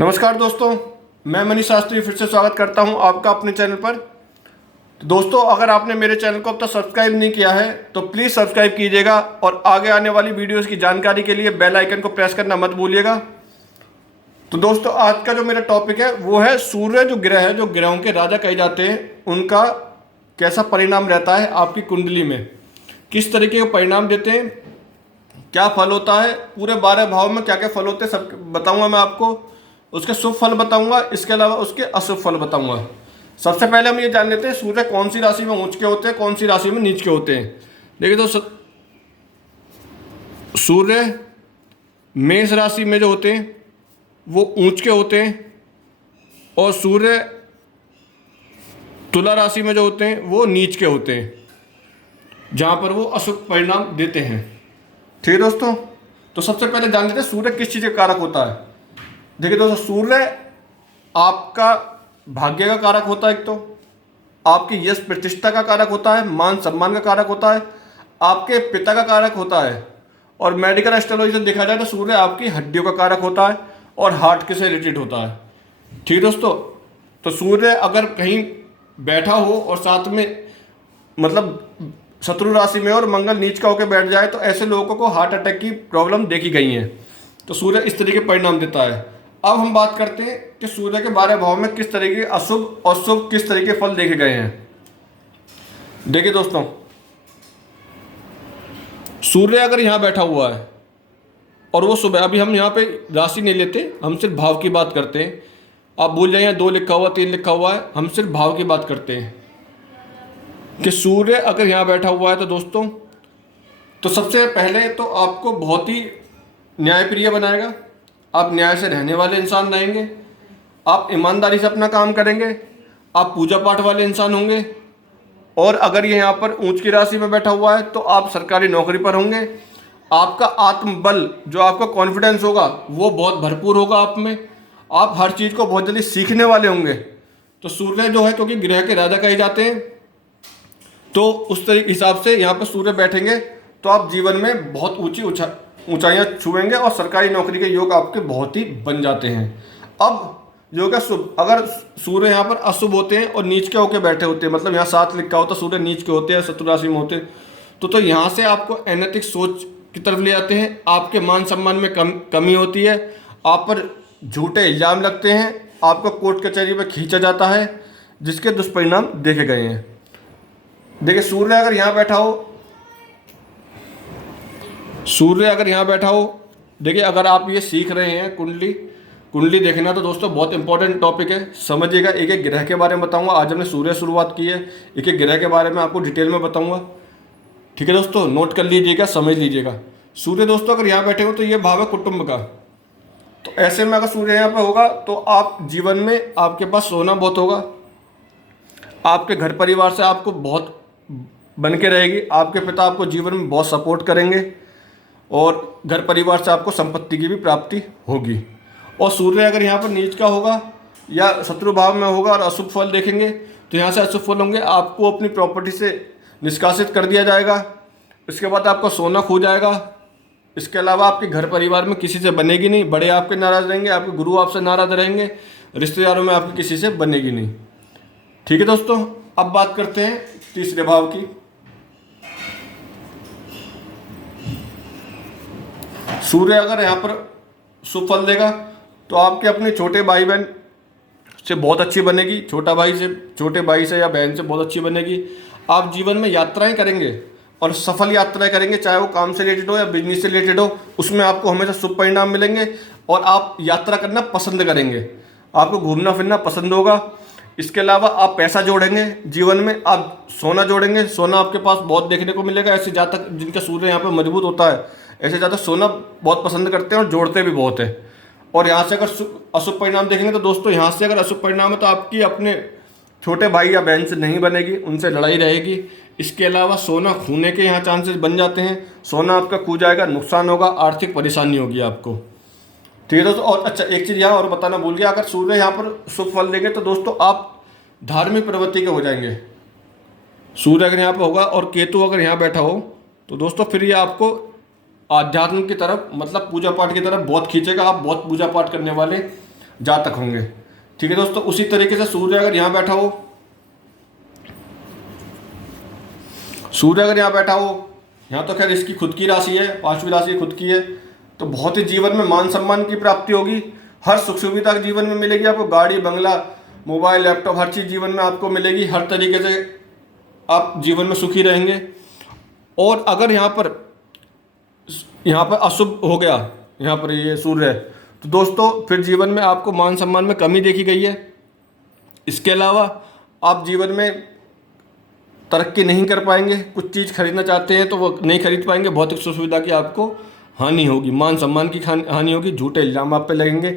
नमस्कार दोस्तों, मैं मनीष शास्त्री फिर से स्वागत करता हूं आपका अपने चैनल पर। तो दोस्तों, अगर आपने मेरे चैनल को अब तक सब्सक्राइब नहीं किया है तो प्लीज़ सब्सक्राइब कीजिएगा और आगे आने वाली वीडियोस की जानकारी के लिए बेल आइकन को प्रेस करना मत भूलिएगा। तो दोस्तों, आज का जो मेरा टॉपिक है वो है सूर्य जो ग्रह है, जो ग्रहों के राजा कहे जाते हैं, उनका कैसा परिणाम रहता है आपकी कुंडली में, किस तरीके के परिणाम देते हैं, क्या फल होता है, पूरे 12 भाव में क्या क्या फल होते हैं सब बताऊंगा मैं आपको। उसके शुभ फल बताऊंगा, इसके अलावा उसके अशुभ फल बताऊंगा। सबसे पहले हम ये जान लेते हैं सूर्य कौन सी राशि में ऊंच के होते हैं, कौन सी राशि में नीच के होते हैं। देखिए दोस्तों, सूर्य मेष राशि में जो होते हैं वो ऊंच के होते हैं, और सूर्य तुला राशि में जो होते हैं वो नीच के होते हैं, जहां पर वो अशुभ परिणाम देते हैं। ठीक है दोस्तों, तो सबसे पहले जान लेते हैं सूर्य किस चीज़ का कारक होता है। देखिए दोस्तों, सूर्य आपका भाग्य का कारक होता है, एक तो आपकी यश प्रतिष्ठा का कारक होता है, मान सम्मान का कारक होता है, आपके पिता का कारक होता है, और मेडिकल एस्ट्रोलॉजी से देखा जाए तो सूर्य आपकी हड्डियों का कारक होता है और हार्ट के से रिलेटेड होता है। ठीक है दोस्तों, तो सूर्य अगर कहीं बैठा हो और साथ में मतलब शत्रु राशि में और मंगल नीच का होकर बैठ जाए तो ऐसे लोगों को हार्ट अटैक की प्रॉब्लम देखी गई है। तो सूर्य इस तरीके परिणाम देता है। अब हम बात करते हैं कि सूर्य के 12 भाव में किस तरीके अशुभ और शुभ किस तरीके फल देखे गए हैं। देखिए दोस्तों, सूर्य अगर यहाँ बैठा हुआ है और वो सुबह, अभी हम यहाँ पे राशि नहीं लेते, हम सिर्फ भाव की बात करते हैं। आप भूल जाइए 2 लिखा हुआ 3 लिखा हुआ है, हम सिर्फ भाव की बात करते हैं कि सूर्य अगर यहाँ बैठा हुआ है तो दोस्तों, तो सबसे पहले तो आपको बहुत ही न्यायप्रिय बनाएगा। आप न्याय से रहने वाले इंसान रहेंगे, आप ईमानदारी से अपना काम करेंगे, आप पूजा पाठ वाले इंसान होंगे, और अगर ये यहाँ पर ऊंच की राशि में बैठा हुआ है तो आप सरकारी नौकरी पर होंगे। आपका आत्मबल, जो आपका कॉन्फिडेंस होगा वो बहुत भरपूर होगा आप में, आप हर चीज़ को बहुत जल्दी सीखने वाले होंगे। तो सूर्य जो है, क्योंकि ग्रह के राजा कहे जाते हैं, तो उस तरीके हिसाब से यहाँ पर सूर्य बैठेंगे तो आप जीवन में बहुत ऊंची ऊंचाइयाँ छुएंगे और सरकारी नौकरी के योग आपके बहुत ही बन जाते हैं। अब योग है शुभ, अगर सूर्य यहाँ पर अशुभ होते हैं और नीच के होकर बैठे होते हैं, मतलब यहाँ 7 लिखा होता है, सूर्य नीच के होते हैं, शत्रु राशि में होते हैं, तो यहाँ से आपको अनैतिक सोच की तरफ ले जाते हैं, आपके मान सम्मान में कमी होती है, आप पर झूठे इल्जाम लगते हैं, आपको कोर्ट कचहरी में खींचा जाता है, जिसके दुष्परिणाम देखे गए हैं। देखिए, सूर्य अगर यहाँ बैठा हो, देखिए अगर आप ये सीख रहे हैं कुंडली देखना, तो दोस्तों बहुत इंपॉर्टेंट टॉपिक है, समझिएगा। एक एक ग्रह के बारे में बताऊंगा। आज हमने सूर्य शुरुआत की है, एक एक ग्रह के बारे में आपको डिटेल में बताऊंगा। ठीक है दोस्तों, नोट कर लीजिएगा, समझ लीजिएगा। सूर्य दोस्तों अगर यहाँ बैठे हो तो ये भाव है कुटुंब का। तो ऐसे में अगर सूर्य यहाँ पर होगा तो आप जीवन में आपके पास सोना बहुत होगा, आपके घर परिवार से आपको बहुत बन के रहेगी, आपके पिता आपको जीवन में बहुत सपोर्ट करेंगे, और घर परिवार से आपको संपत्ति की भी प्राप्ति होगी। और सूर्य अगर यहाँ पर नीच का होगा या शत्रु भाव में होगा और अशुभ फल देखेंगे, तो यहाँ से अशुभ फल होंगे, आपको अपनी प्रॉपर्टी से निष्कासित कर दिया जाएगा, इसके बाद आपका सोना खो जाएगा, इसके अलावा आपके घर परिवार में किसी से बनेगी नहीं, बड़े आपके नाराज़ रहेंगे, आपके गुरु आपसे नाराज़ रहेंगे, रिश्तेदारों में आपकी किसी से बनेगी नहीं। ठीक है दोस्तों, अब बात करते हैं तीसरे भाव की। सूर्य अगर यहाँ पर शुभ फल देगा तो आपके अपने छोटे भाई बहन से बहुत अच्छी बनेगी, छोटे भाई से या बहन से बहुत अच्छी बनेगी। आप जीवन में यात्राएं करेंगे और सफल यात्राएं करेंगे, चाहे वो काम से रिलेटेड हो या बिजनेस से रिलेटेड हो, उसमें आपको हमेशा शुभ परिणाम मिलेंगे और आप यात्रा करना पसंद करेंगे, आपको घूमना फिरना पसंद होगा। इसके अलावा आप पैसा जोड़ेंगे, जीवन में आप सोना जोड़ेंगे, सोना आपके पास बहुत देखने को मिलेगा। ऐसे जातक जिनका सूर्य यहाँ पर मजबूत होता है, ऐसे ज़्यादा सोना बहुत पसंद करते हैं और जोड़ते भी बहुत है। और यहाँ से अगर अशुभ परिणाम देखेंगे तो दोस्तों, यहाँ से अगर अशुभ परिणाम है तो आपकी अपने छोटे भाई या बहन से नहीं बनेगी, उनसे लड़ाई रहेगी। इसके अलावा सोना खोने के यहाँ चांसेस बन जाते हैं, सोना आपका खो जाएगा, नुकसान होगा, आर्थिक परेशानी होगी आपको। ठीक है दोस्तों, और अच्छा एक चीज़ यहाँ और बताना भूल गया, अगर सूर्य यहाँ पर शुभ फल देंगे तो दोस्तों आप धार्मिक प्रवृत्ति के हो जाएंगे। सूर्य अगर यहाँ पर होगा और केतु अगर यहाँ बैठा हो तो दोस्तों फिर ये आपको आध्यात्म की तरफ, मतलब पूजा पाठ की तरफ बहुत खींचेगा। आप बहुत पूजा पाठ करने वाले जातक होंगे। ठीक है दोस्तों, उसी तरीके से सूर्य अगर यहाँ बैठा हो, सूर्य अगर यहाँ बैठा हो, यहाँ तो खैर इसकी खुद की राशि है, पांचवी राशि खुद की है, तो बहुत ही जीवन में मान सम्मान की प्राप्ति होगी, हर सुख सुविधा जीवन में मिलेगी आपको, गाड़ी बंगला मोबाइल लैपटॉप हर चीज़ जीवन में आपको मिलेगी, हर तरीके से आप जीवन में सुखी रहेंगे। और अगर यहाँ पर अशुभ हो गया यहाँ पर ये सूर्य, तो दोस्तों फिर जीवन में आपको मान सम्मान में कमी देखी गई है। इसके अलावा आप जीवन में तरक्की नहीं कर पाएंगे, कुछ चीज़ खरीदना चाहते हैं तो वो नहीं खरीद पाएंगे, भौतिक सुख सुविधा की आपको हानि होगी, मान सम्मान की हानि होगी, झूठे इल्ज़ाम आप पे लगेंगे।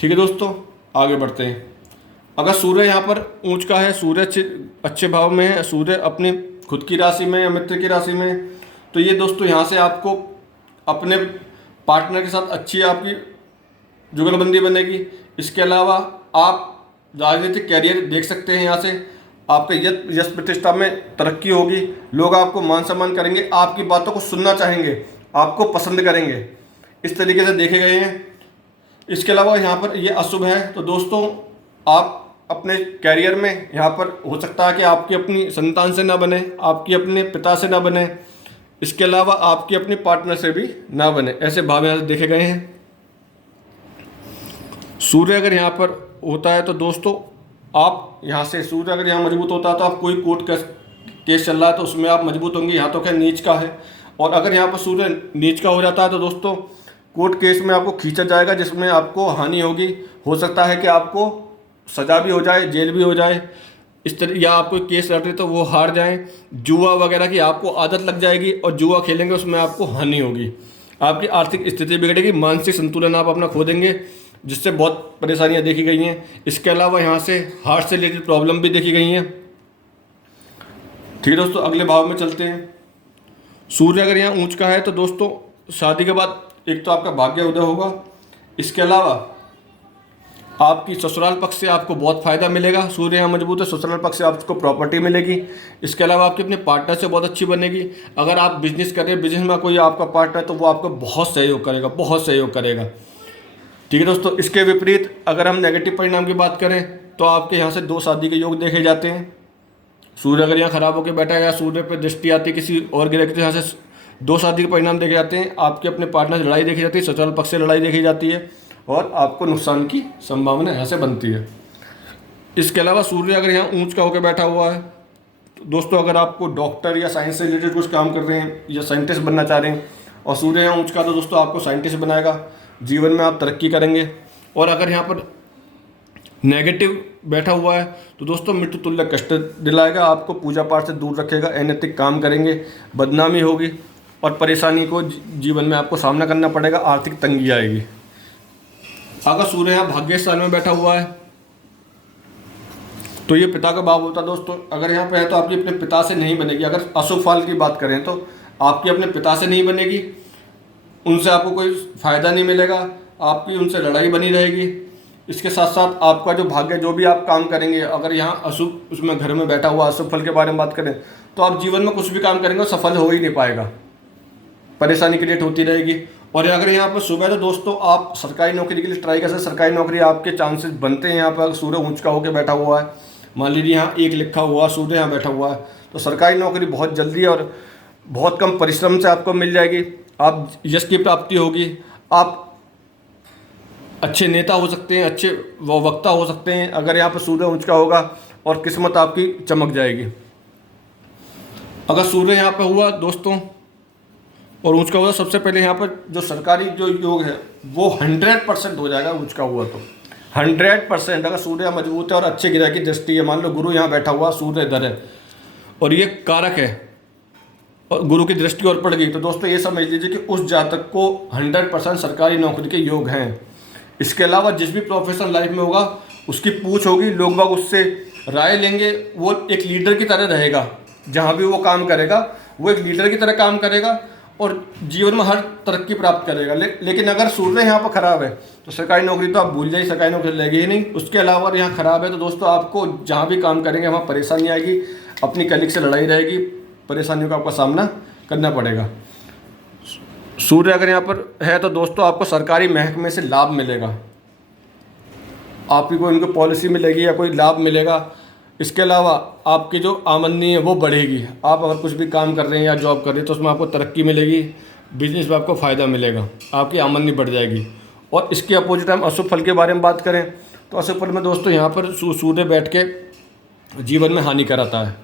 ठीक है दोस्तों, आगे बढ़ते हैं। अगर सूर्य यहाँ पर ऊंच का है, सूर्य अच्छे भाव में है, सूर्य अपनी खुद की राशि में या मित्र की राशि में, तो ये दोस्तों यहाँ से आपको अपने पार्टनर के साथ अच्छी आपकी जुगलबंदी बनेगी। इसके अलावा आप राजनीतिक कैरियर देख सकते हैं, यहाँ से आपके यश प्रतिष्ठा में तरक्की होगी, लोग आपको मान सम्मान करेंगे, आपकी बातों को सुनना चाहेंगे, आपको पसंद करेंगे, इस तरीके से देखे गए हैं। इसके अलावा यहाँ पर ये अशुभ है, तो दोस्तों आप अपने कैरियर में यहाँ पर हो सकता है कि आपकी अपनी संतान से ना बने, आपकी अपने पिता से ना बने, इसके अलावा आपकी अपने पार्टनर से भी ना बने, ऐसे भाव यहाँ से देखे गए हैं। सूर्य अगर यहाँ पर होता है तो दोस्तों आप यहाँ से, सूर्य अगर यहाँ मजबूत होता है तो आप कोई कोर्ट केस चल रहा है तो उसमें आप मजबूत होंगे, यहाँ तो खैर नीच का है। और अगर यहाँ पर सूर्य नीच का हो जाता है तो दोस्तों कोर्ट केस में आपको खींचा जाएगा, जिसमें आपको हानि होगी, हो सकता है कि आपको सज़ा भी हो जाए, जेल भी हो जाए, इस तरह, या आप कोई केस लड़ रहे तो वो हार जाएं, जुआ वगैरह की आपको आदत लग जाएगी और जुआ खेलेंगे उसमें आपको हानि होगी, आपकी आर्थिक स्थिति बिगड़ेगी, मानसिक संतुलन आप अपना खो देंगे, जिससे बहुत परेशानियां देखी गई हैं। इसके अलावा यहाँ से हार्ट से रिलेटेड प्रॉब्लम भी देखी गई हैं। ठीक है दोस्तों, अगले भाव में चलते हैं। सूर्य अगर यहाँ ऊंच का है तो दोस्तों शादी के बाद एक तो आपका भाग्य उदय होगा, इसके अलावा आपकी ससुराल पक्ष से आपको बहुत फ़ायदा मिलेगा। सूर्य यहाँ मजबूत है, ससुराल पक्ष से आपको प्रॉपर्टी मिलेगी। इसके अलावा आपके अपने पार्टनर से बहुत अच्छी बनेगी। अगर आप बिजनेस कर रहे हैं, बिजनेस में कोई आपका पार्टनर है तो वो आपको बहुत सहयोग करेगा, बहुत सहयोग करेगा। ठीक है दोस्तों, इसके विपरीत अगर हम नेगेटिव परिणाम की बात करें तो आपके यहाँ से 2 शादी के योग देखे जाते हैं। सूर्य अगर यहाँ खराब होकर बैठा है या सूर्य पर दृष्टि आती है किसी और ग्रह की, तो यहाँ से 2 शादी के परिणाम देखे जाते हैं। आपके अपने पार्टनर से लड़ाई देखी जाती है, ससुराल पक्ष से लड़ाई देखी जाती है और आपको नुकसान की संभावना यहाँ से बनती है। इसके अलावा सूर्य अगर यहाँ ऊंच का होकर बैठा हुआ है तो दोस्तों अगर आपको डॉक्टर या साइंस से रिलेटेड कुछ काम कर रहे हैं या साइंटिस्ट बनना चाह रहे हैं और सूर्य यहाँ ऊंच का, तो दोस्तों आपको साइंटिस्ट बनाएगा, जीवन में आप तरक्की करेंगे। और अगर यहाँ पर नेगेटिव बैठा हुआ है तो दोस्तों मृत्यु तुल्य कष्ट दिलाएगा, आपको पूजा पाठ से दूर रखेगा, अनैतिक काम करेंगे, बदनामी होगी और परेशानी को जीवन में आपको सामना करना पड़ेगा, आर्थिक तंगी आएगी। अगर सूर्य यहाँ भाग्य स्थान में बैठा हुआ है तो ये पिता का भाव होता है दोस्तों। अगर यहाँ पे है तो आपकी अपने पिता से नहीं बनेगी। अगर अशुभ फल की बात करें तो आपकी अपने पिता से नहीं बनेगी, उनसे आपको कोई फ़ायदा नहीं मिलेगा, आपकी उनसे लड़ाई बनी रहेगी। इसके साथ साथ आपका जो भाग्य, जो भी आप काम करेंगे, अगर यहाँ अशुभ उसमें घर में बैठा हुआ अशुभ फल के बारे में बात करें तो आप जीवन में कुछ भी काम करेंगे सफल हो ही नहीं पाएगा, परेशानी क्रिएट होती रहेगी। और अगर यहाँ पर सुबह तो दोस्तों आप सरकारी नौकरी के लिए ट्राई कर सकते, सरकारी नौकरी आपके चांसेस बनते हैं। यहाँ पर सूर्य ऊंच का होकर बैठा हुआ है, मान लीजिए यहाँ 1 लिखा हुआ, सूर्य यहाँ बैठा हुआ है, तो सरकारी नौकरी बहुत जल्दी और बहुत कम परिश्रम से आपको मिल जाएगी। आप यश की प्राप्ति होगी, आप अच्छे नेता हो सकते हैं, अच्छे वक्ता हो सकते हैं अगर यहाँ पर सूर्य ऊंच का होगा, और किस्मत आपकी चमक जाएगी। अगर सूर्य यहाँ पर हुआ दोस्तों और ऊंच का हुआ, सबसे पहले यहाँ पर जो सरकारी जो योग है वो 100% हो जाएगा ऊंच का हुआ तो 100%। अगर सूर्य मजबूत है और अच्छे ग्रह की दृष्टि है, मान लो गुरु यहाँ बैठा हुआ, सूर्य इधर है और ये कारक है और गुरु की दृष्टि और पड़ गई, तो दोस्तों ये समझ लीजिए कि उस जातक को 100% सरकारी नौकरी के योग हैं। इसके अलावा जिस भी प्रोफेशनल लाइफ में होगा उसकी पूछ होगी, लोग बाग उससे राय लेंगे, वो एक लीडर की तरह रहेगा, जहाँ भी वो काम करेगा वो एक लीडर की तरह काम करेगा और जीवन में हर तरक्की प्राप्त करेगा। लेकिन अगर सूर्य यहाँ पर खराब है तो सरकारी नौकरी तो आप भूल जाइए, सरकारी नौकरी लगेगी ही नहीं। उसके अलावा अगर यहाँ खराब है तो दोस्तों आपको जहाँ भी काम करेंगे वहाँ परेशानी आएगी, अपनी कलीग से लड़ाई रहेगी, परेशानियों का आपका सामना करना पड़ेगा। सूर्य अगर यहाँ पर है तो दोस्तों आपको सरकारी महकमे से लाभ मिलेगा। आपकी कोई उनको पॉलिसी मिलेगी या कोई लाभ मिलेगा। इसके अलावा आपकी जो आमदनी है वो बढ़ेगी। आप अगर कुछ भी काम कर रहे हैं या जॉब कर रहे हैं तो उसमें आपको तरक्की मिलेगी, बिजनेस में आपको फ़ायदा मिलेगा, आपकी आमदनी बढ़ जाएगी। और इसके अपोजिट हम अशुभ फल के बारे में बात करें तो अशुभ फल में दोस्तों यहाँ पर सूर्य बैठ के जीवन में हानि कराता है।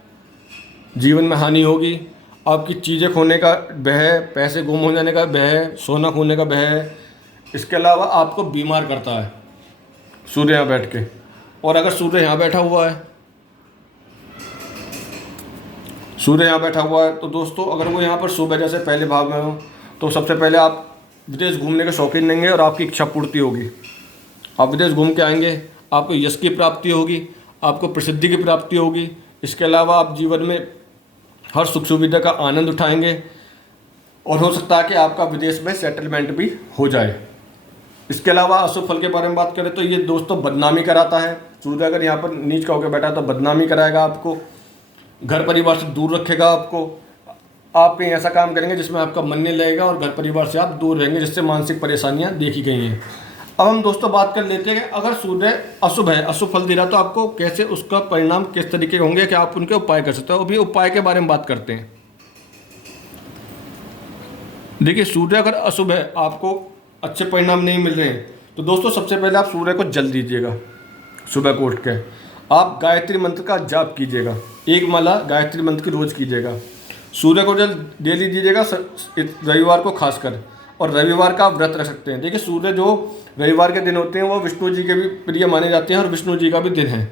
जीवन में हानि होगी, आपकी चीज़ें खोने का भय है, पैसे गुम हो जाने का भय है, सोना खोने का भय है। इसके अलावा आपको बीमार करता है सूर्य यहाँ बैठ के। और अगर सूर्य यहाँ बैठा हुआ है, सूर्य यहाँ बैठा हुआ है तो दोस्तों अगर वो यहाँ पर सुबह जैसे पहले भाव में हो तो सबसे पहले आप विदेश घूमने के शौकीन रहेंगे और आपकी इच्छा पूर्ति होगी। आप विदेश घूम के आएंगे, आपको यश की प्राप्ति होगी, आपको प्रसिद्धि की प्राप्ति होगी। इसके अलावा आप जीवन में हर सुख सुविधा का आनंद उठाएंगे और हो सकता है कि आपका विदेश में सेटलमेंट भी हो जाए। इसके अलावा अशुभ फल के बारे में बात करें तो ये दोस्तों बदनामी कराता है। सूर्य अगर यहाँ पर नीच का होकर बैठा तो बदनामी कराएगा आपको, घर परिवार से दूर रखेगा आपको। आप कहीं ऐसा काम करेंगे जिसमें आपका मन नहीं लगेगा और घर परिवार से आप दूर रहेंगे, जिससे मानसिक परेशानियां देखी गई हैं। अब हम दोस्तों बात कर लेते हैं कि अगर सूर्य अशुभ है, अशुभ फल दे रहा तो आपको कैसे उसका परिणाम किस तरीके के होंगे कि आप उनके उपाय कर सकते हो। अभी उपाय के बारे में बात करते हैं। देखिए सूर्य अगर अशुभ है, आपको अच्छे परिणाम नहीं मिल रहे हैं तो दोस्तों सबसे पहले आप सूर्य को जल दीजिएगा। सुबह को उठ के आप गायत्री मंत्र का जाप कीजिएगा, एक माला गायत्री मंत्र की रोज़ कीजिएगा। सूर्य को जल डेली दीजिएगा, रविवार को खासकर, और रविवार का आप व्रत रख सकते हैं। देखिए सूर्य जो रविवार के दिन होते हैं वो विष्णु जी के भी प्रिय माने जाते हैं और विष्णु जी का भी दिन है।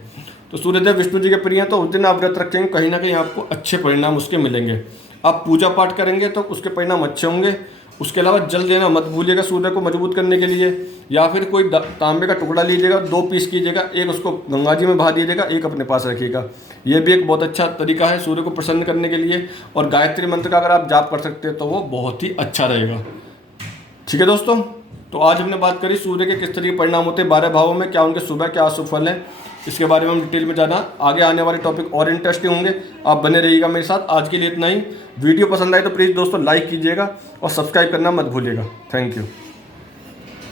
तो सूर्यदेव विष्णु जी के प्रिय हैं तो उस दिन आप व्रत रखेंगे, कहीं ना कहीं आपको अच्छे परिणाम उसके मिलेंगे। आप पूजा पाठ करेंगे तो उसके परिणाम अच्छे होंगे। उसके अलावा जल देना मत भूलिएगा सूर्य को मजबूत करने के लिए, या फिर कोई तांबे का टुकड़ा लीजिएगा, 2 पीस कीजिएगा, एक उसको गंगा जी में बहा दीजिएगा, एक अपने पास रखिएगा। ये भी एक बहुत अच्छा तरीका है सूर्य को प्रसन्न करने के लिए। और गायत्री मंत्र का अगर आप जाप कर सकते हैं तो वो बहुत ही अच्छा रहेगा। ठीक है दोस्तों, तो आज हमने बात करी सूर्य के किस तरह के परिणाम होते हैं 12 भावों में, क्या उनके शुभ क्या अशुभ फल हैं, इसके बारे में हम डिटेल में जाना। आगे आने वाले टॉपिक और इंटरेस्टिंग होंगे, आप बने रहिएगा मेरे साथ। आज के लिए इतना ही। वीडियो पसंद आए तो प्लीज़ दोस्तों लाइक कीजिएगा और सब्सक्राइब करना मत भूलिएगा। Thank you.